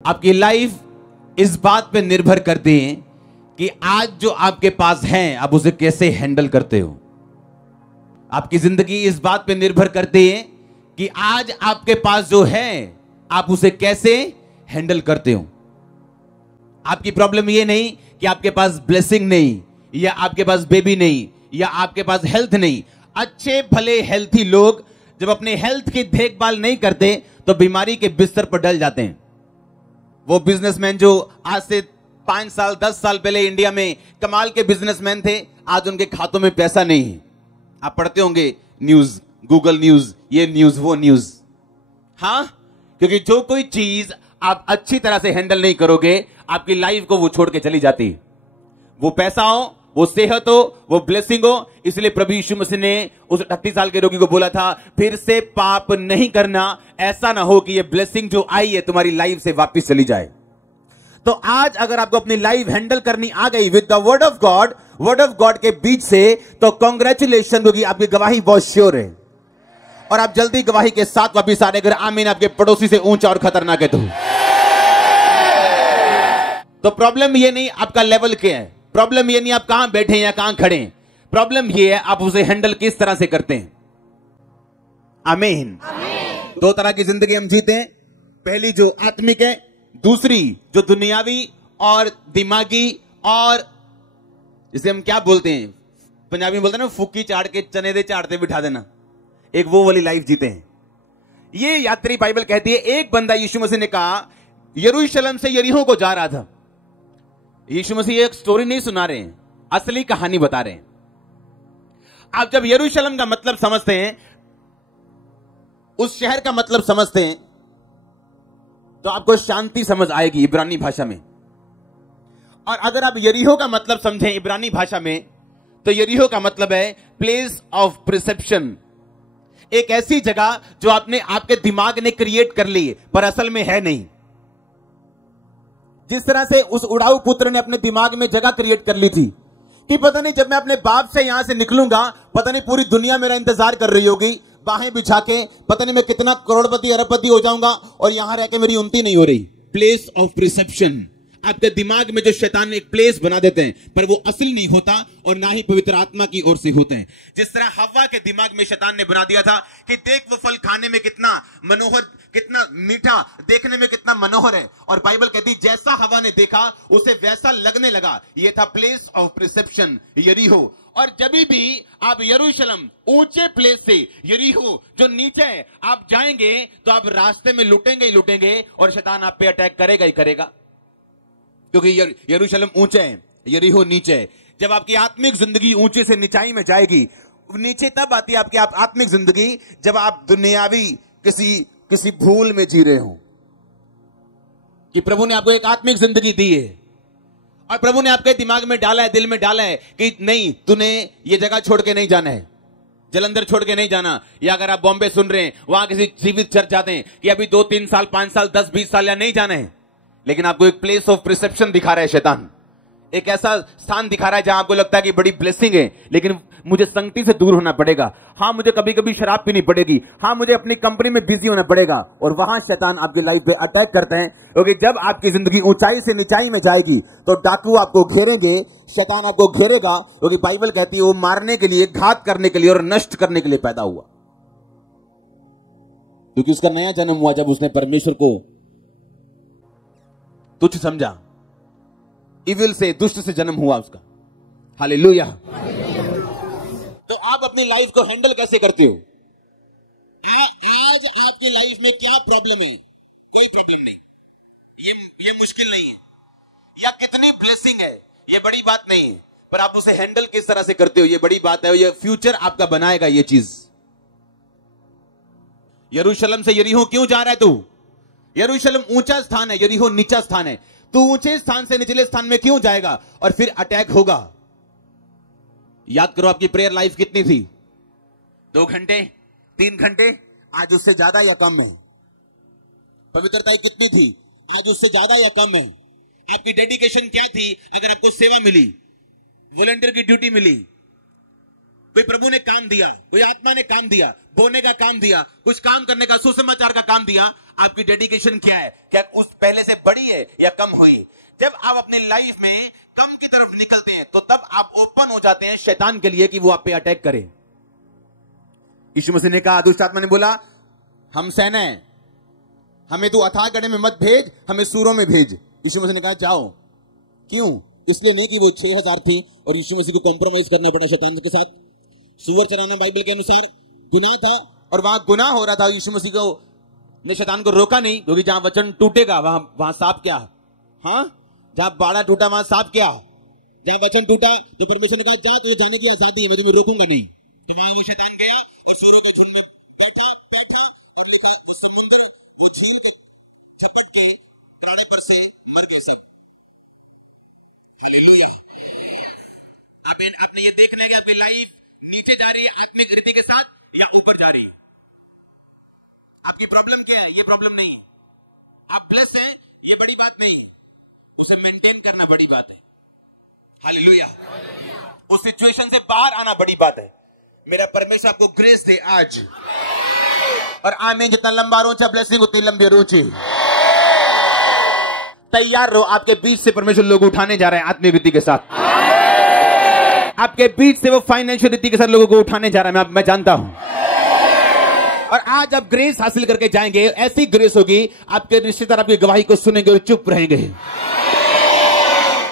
आपकी लाइफ इस बात पे निर्भर करती है कि आज जो आपके पास है आप उसे कैसे हैंडल करते हो। आपकी जिंदगी इस बात पे निर्भर करती है कि आज आपके पास जो है आप उसे कैसे हैंडल करते हो। आपकी प्रॉब्लम ये नहीं कि आपके पास ब्लेसिंग नहीं, या आपके पास बेबी नहीं, या आपके पास हेल्थ नहीं। अच्छे भले हेल्थी लोग जब अपने हेल्थ की देखभाल नहीं करते तो बीमारी के बिस्तर पर डल जाते हैं। वो बिजनेसमैन जो आज से 5 साल 10 साल पहले इंडिया में कमाल के बिजनेसमैन थे, आज उनके खातों में पैसा नहीं है। आप पढ़ते होंगे न्यूज, गूगल न्यूज, ये न्यूज वो न्यूज। हाँ, क्योंकि जो कोई चीज आप अच्छी तरह से हैंडल नहीं करोगे आपकी लाइफ को वो छोड़ के चली जाती है। वो पैसा हो, वो सेहत हो, वो ब्लेसिंग हो। इसलिए प्रभु यीशु मसीह ने उस 38 साल के रोगी को बोला था, फिर से पाप नहीं करना, ऐसा ना हो कि ये ब्लेसिंग जो आई है तुम्हारी लाइफ से वापस चली जाए। तो आज अगर आपको अपनी लाइफ हैंडल करनी आ गई with the word of God के बीच से, तो कांग्रेचुलेशन, क्योंकि आपकी गवाही बहुत श्योर है और आप जल्दी गवाही के साथ वापस आने। अगर आमीन आपके पड़ोसी से ऊंचा और खतरनाक है तो प्रॉब्लम ये नहीं आपका लेवल क्या है, प्रॉब्लम ये नहीं आप कहां बैठे हैं या कहां खड़े हैं, प्रॉब्लम ये है आप उसे हैंडल किस तरह से करते हैं। आमीन। दो तरह की जिंदगी हम जीते हैं, पहली जो आत्मिक है, दूसरी जो दुनियावी और दिमागी, और जिसे हम क्या बोलते हैं, पंजाबी में बोलते हैं ना, फुकी चाड़ के चने दे झाड़ते बिठा देना, एक वो वाली लाइफ जीते हैं। ये यात्री बाइबल कहती है, एक बंदा यीशु मसीह ने कहा यरूशलेम से यरीहो को जा रहा था। यीशु मसीह एक स्टोरी नहीं सुना रहे हैं, असली कहानी बता रहे हैं। आप जब यरूशलेम का मतलब समझते हैं, उस शहर का मतलब समझते हैं, तो आपको शांति समझ आएगी इब्रानी भाषा में। और अगर आप यरीहो का मतलब समझें इब्रानी भाषा में, तो यरीहो का मतलब है प्लेस ऑफ परसेप्शन, एक ऐसी जगह जो आपने आपके दिमाग ने क्रिएट कर ली पर असल में है नहीं। जिस तरह से उस उड़ाऊ पुत्र ने अपने दिमाग में जगह क्रिएट कर ली थी कि पता नहीं जब मैं अपने बाप से यहां से निकलूंगा, पता नहीं पूरी दुनिया मेरा इंतजार कर रही होगी बाहें बिछा के, पता नहीं मैं कितना करोड़पति अरबपति हो जाऊंगा और यहां रह के मेरी उन्नति नहीं हो रही। प्लेस ऑफ परसेप्शन, आपके दिमाग में जो शैतान ने एक प्लेस बना देते हैं, पर वो असल नहीं होता और ना ही पवित्र आत्मा की ओर से होते हैं। जिस तरह हव्वा के दिमाग में शैतान ने बना दिया था कि देख वो फल खाने में कितना मनोहर, कितना मीठा, देखने में कितना मनोहर है, और बाइबल कहती जैसा हवा ने देखा उसे वैसा लगने लगा। ये था प्लेस ऑफ परसेप्शन, यरीहो। और जब भी आप यरूशलेम ऊंचे प्लेस से यरीहो जो नीचे है आप जाएंगे, तो आप रास्ते में लुटेंगे ही लुटेंगे और शैतान आप पे अटैक करेगा ही करेगा, क्योंकि यरूशलेम ऊंचे है, यरीहो नीचे है। जब आपकी आत्मिक जिंदगी ऊंचे से निचाई में जाएगी, नीचे तब आती है आपकी आत्मिक जिंदगी जब आप दुनियावी किसी भूल में जी रहे हो। कि प्रभु ने आपको एक आत्मिक जिंदगी दी है और प्रभु ने आपके दिमाग में डाला है, दिल में डाला है कि नहीं, तूने ये जगह छोड़ के नहीं जाना है, जलंधर छोड़ के नहीं जाना। या अगर आप बॉम्बे सुन रहे हैं, वहां किसी जीवित चर्च जाते हैं कि अभी 2-3 साल 5 साल 10-20 साल या नहीं जाना है, लेकिन आपको एक प्लेस ऑफ परसेप्शन दिखा रहा है शैतान, एक ऐसा स्थान दिखा रहा है जहां आपको लगता है कि बड़ी ब्लेसिंग है, लेकिन मुझे संगति से दूर होना पड़ेगा। हाँ, मुझे कभी कभी शराब पीनी पड़ेगी। हाँ, मुझे अपनी कंपनी में बिजी होना पड़ेगा। और वहां शैतान आपकी लाइफ पे अटैक करते हैं, क्योंकि जब आपकी जिंदगी ऊंचाई से निचाई में जाएगी तो डाकू आपको घेरेंगे, शैतान आपको घेरेगा, क्योंकि बाइबल कहती है वो मारने के लिए, घात करने के लिए और नष्ट करने के लिए पैदा हुआ। क्योंकि उसका नया जन्म हुआ जब उसने परमेश्वर को तुच्छ समझा, इविल से, दुष्ट से जन्म हुआ उसका। हालेलुया। तो आप अपनी लाइफ को हैंडल कैसे करते हो? आज आपकी लाइफ में क्या प्रॉब्लम है? कोई प्रॉब्लम नहीं, ये मुश्किल नहीं है, या कितनी ब्लेसिंग है ये बड़ी बात नहीं है, पर आप उसे हैंडल किस तरह से करते हो ये बड़ी बात है। ये फ्यूचर आपका बनाएगा ये चीज। यरूशलेम से यरीहो क्यों जा रहा है तू? यरूशलेम ऊंचा स्थान है, यरीहो नीचा स्थान है। तू ऊंचे स्थान से निचले स्थान में क्यों जाएगा? और फिर अटैक होगा। याद करो आपकी प्रेयर लाइफ कितनी थी? 2 घंटे, 3 घंटे, आज उससे ज्यादा या कम है? पवित्रता कितनी थी? आज उससे ज्यादा या कम है? आपकी डेडिकेशन क्या थी? अगर आपको सेवा मिली, वॉलंटियर की ड्यूटी मिली, कोई प्रभु ने काम दिया, कोई आत्मा ने काम दिया, बोने का काम दिया, कुछ काम करने का, सुसमाचार का काम दिया, आपकी डेडिकेशन क्या है? क्या उस पहले से बड़ी है या कम हुई? जब आप अपने लाइफ में कम की तरफ निकलते हैं तो तब आप ओपन हो जाते हैं शैतान के लिए कि वो आप पे अटैक करे। यीशु मसीह ने कहा, दुष्ट आत्मा ने बोला, हम सेना है, हमें तू अथाह गड्ढे में मत भेज, हमें सूरों में भेज। यीशु मसीह ने कहा जाओ। क्यों? इसलिए नहीं कि वो 6000 थी और यीशु मसीह को कॉम्प्रोमाइज करना पड़ा शैतान के साथ। सुअर चराना बाइबल के अनुसार गुनाह था और वहां गुनाह हो रहा था। यीशु मसीह को ने शैतान को रोका नहीं, क्योंकि जहां वचन टूटेगा वहां सांप क्या? हाँ, जहां बाड़ा टूटा वहां सांप क्या? जहां वचन टूटा तो परमेश्वर ने कहा जा, तो जाने की आजादी है, मैं तुम्हें रोकूंगा नहीं। तो वहां वो शैतान गया और सूरों के झुंड में बैठा और लिखा, वो समुद्र, वो झील के झपट के किनारे पर से मर गए सब। हालेलुया। अब आपने ये देखना है कि आपकी लाइफ नीचे जा रही है आत्मिक रीति के साथ या ऊपर जा रही है। आपकी प्रॉब्लम क्या है? ये प्रॉब्लम नहीं है। आप ब्लेस हैं, ये बड़ी बात नहीं, उसे मेंटेन करना बड़ी बात है। हालेलुया। उस सिचुएशन से बाहर आना बड़ी बात है। मेरा परमेश्वर आपको ग्रेस दे आज। और आमीन। जितना लंबा रोचा ब्लेसिंग उतनी लंबी रोची। तैयार रहो, आपके बीच से परमेश्वर लोग उठाने जा रहे हैं आत्मिक रीति के साथ। आपके बीच से वो फाइनेंशियल रीति के साथ लोगों को उठाने जा रहा है, मैं जानता हूं। और आज आप ग्रेस हासिल करके जाएंगे, ऐसी ग्रेस होगी आपके रिश्तेदार आपकी गवाही को सुनेंगे और चुप रहेंगे।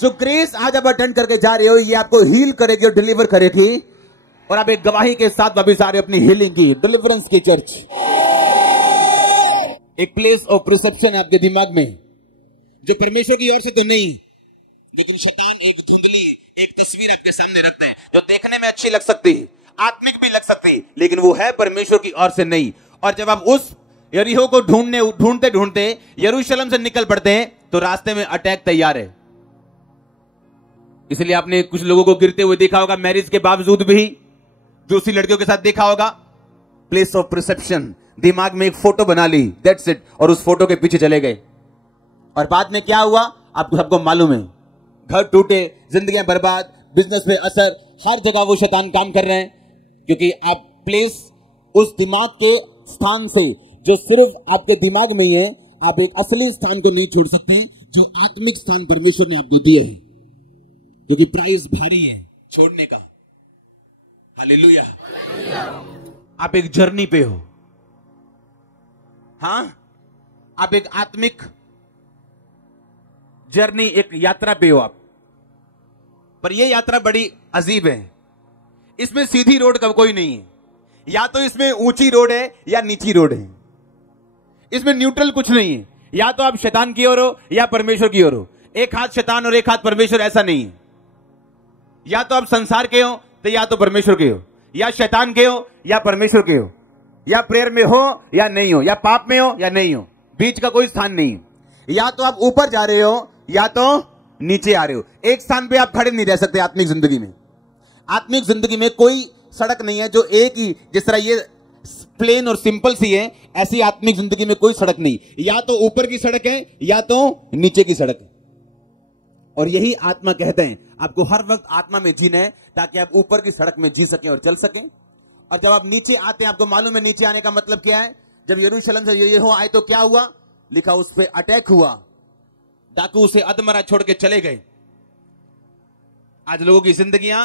जो ग्रेस आज आप अटेंड करके जा रहे हो, ये आपको हील करेगी और डिलीवर करेगी, और आप एक गवाही के साथ वापिस आ रहे हो अपनी हीलिंग की, डिलीवरेंस की चर्च। एक प्लेस ऑफ प्रिसेप्शन है आपके दिमाग में, जो परमेश्वर की ओर से तो नहीं, लेकिन शैतान एक धुंधली एक तस्वीर आपके सामने रखते हैं जो देखने में अच्छी लग सकती, आत्मिक भी लग सकती, लेकिन वो है परमेश्वर की ओर से नहीं। और जब आप उस यरीहो को ढूंढते ढूंढते यरूशलेम से निकल पड़ते हैं तो रास्ते में अटैक तैयार है। इसलिए आपने कुछ लोगों को गिरते हुए देखा होगा, मैरिज के बावजूद भी दूसरी लड़कियों के साथ देखा होगा। प्लेस ऑफ परसेप्शन, दिमाग में एक फोटो बना ली, दैट्स इट, और उस फोटो के पीछे चले गए। और बाद में क्या हुआ आपको सबको मालूम है। घर टूटे, जिंदगियां बर्बाद, बिजनेस पे असर, हर जगह वो शैतान काम कर रहे हैं, क्योंकि आप प्लेस उस दिमाग के स्थान से जो सिर्फ आपके दिमाग में ही है, आप एक असली स्थान को नहीं छोड़ सकते जो आत्मिक स्थान परमेश्वर ने आपको दिया है, क्योंकि प्राइस भारी है छोड़ने का। हालेलुया। आप एक जर्नी पे हो, हाँ, आप एक आत्मिक जर्नी, एक यात्रा पे हो आप। पर यह यात्रा बड़ी अजीब है। इसमें सीधी रोड का कोई नहीं है, या तो इसमें ऊंची रोड है या नीची रोड है। इसमें न्यूट्रल कुछ नहीं है, या तो आप शैतान की ओर हो या परमेश्वर की ओर हो। एक हाथ शैतान और एक हाथ परमेश्वर, ऐसा नहीं है। या तो आप संसार के हो तो या तो परमेश्वर के हो, या शैतान के हो या परमेश्वर के हो, या प्रेयर में हो या नहीं हो, या पाप में हो या नहीं हो, बीच का कोई स्थान नहीं है। या तो आप ऊपर जा रहे हो या तो नीचे आ रहे हो, एक स्थान पे आप खड़े नहीं रह सकते। आत्मिक जिंदगी में, आत्मिक जिंदगी में कोई सड़क नहीं है जो एक ही, जिस तरह ये प्लेन और सिंपल सी है, ऐसी आत्मिक जिंदगी में कोई सड़क नहीं। या तो ऊपर की सड़क है या तो नीचे की सड़क है। और यही आत्मा कहते हैं, आपको हर वक्त आत्मा में जीना है ताकि आप ऊपर की सड़क में जी सकें और चल सकें। और जब आप नीचे आते हैं, आपको मालूम है नीचे आने का मतलब क्या है। जब यरूशलेम से यरीहो आए तो क्या हुआ, लिखा उस पे अटैक हुआ, डाकू उसे अधमरा छोड़ के चले गए। आज लोगों की जिंदगियां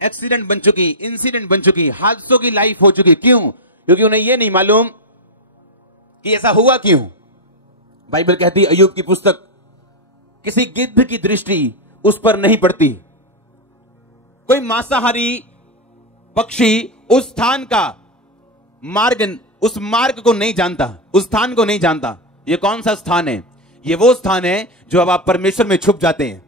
एक्सीडेंट बन चुकी, इंसिडेंट बन चुकी, हादसों की लाइफ हो चुकी। क्यों? क्योंकि उन्हें यह नहीं मालूम कि ऐसा हुआ क्यों। बाइबल कहती है, अय्यूब की पुस्तक, किसी गिद्ध की दृष्टि उस पर नहीं पड़ती। कोई मांसाहारी पक्षी उस स्थान का मार्ग, उस मार्ग को नहीं जानता, उस स्थान को नहीं जानता। ये कौन सा स्थान है? ये वो स्थान है जो अब आप परमेश्वर में छुप जाते हैं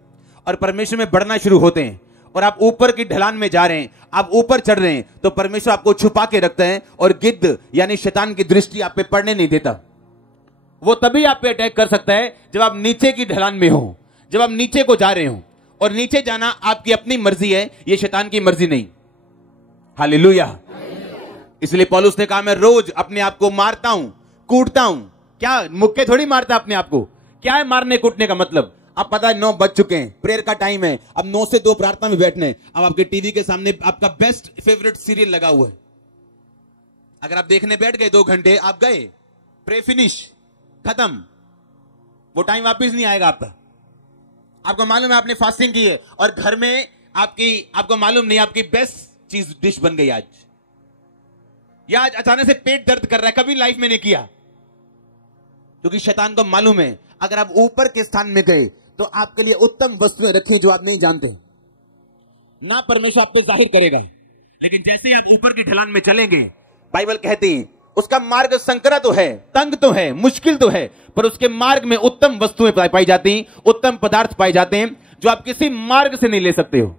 और परमेश्वर में बढ़ना शुरू होते हैं, और आप ऊपर की ढलान में जा रहे हैं, आप ऊपर चढ़ रहे हैं, तो परमेश्वर आपको छुपा के रखते हैं और गिद्ध यानी शैतान की दृष्टि आप पे पड़ने नहीं देता। वो तभी आप पे अटैक कर सकता है जब आप नीचे की ढलान में हो, जब आप नीचे को जा रहे हो। और नीचे जाना आपकी अपनी मर्जी है, ये शैतान की मर्जी नहीं। हालेलुया। इसलिए पौलुस ने कहा, मैं रोज अपने आप को मारता हूं, कूटता हूं। क्या मुक्के थोड़ी मारता अपने आप को? क्या है मारने कूटने का मतलब? अब पता है 9 बज चुके हैं, प्रेयर का टाइम है, अब 9 से 2 प्रार्थना में बैठने। अब आपके टीवी के सामने आपका बेस्ट फेवरेट सीरियल लगा हुआ है, अगर आप देखने बैठ गए 2 घंटे, आप गए, प्रे फिनिश, खत्म, वो टाइम वापिस नहीं आएगा आपका। आपको मालूम है आपने फास्टिंग की है और घर में आपको मालूम नहीं आपकी बेस्ट चीज डिश बन गई आज, या आज अचानक से पेट दर्द कर रहा है, कभी लाइफ में नहीं किया, क्योंकि शैतान को मालूम है अगर आप ऊपर के स्थान में गए तो आपके लिए उत्तम वस्तुएं रखी जो आप नहीं जानते ना, परमेश्वर आप पे जाहिर करेगा। लेकिन जैसे ही आप ऊपर की ढलान में चलेंगे, बाइबल कहती उसका मार्ग संकरा तो है, तंग तो है, मुश्किल तो है, पर उसके मार्ग में उत्तम वस्तुएं पाई जाती, उत्तम पदार्थ पाए जाते हैं जो आप किसी मार्ग से नहीं ले सकते हो।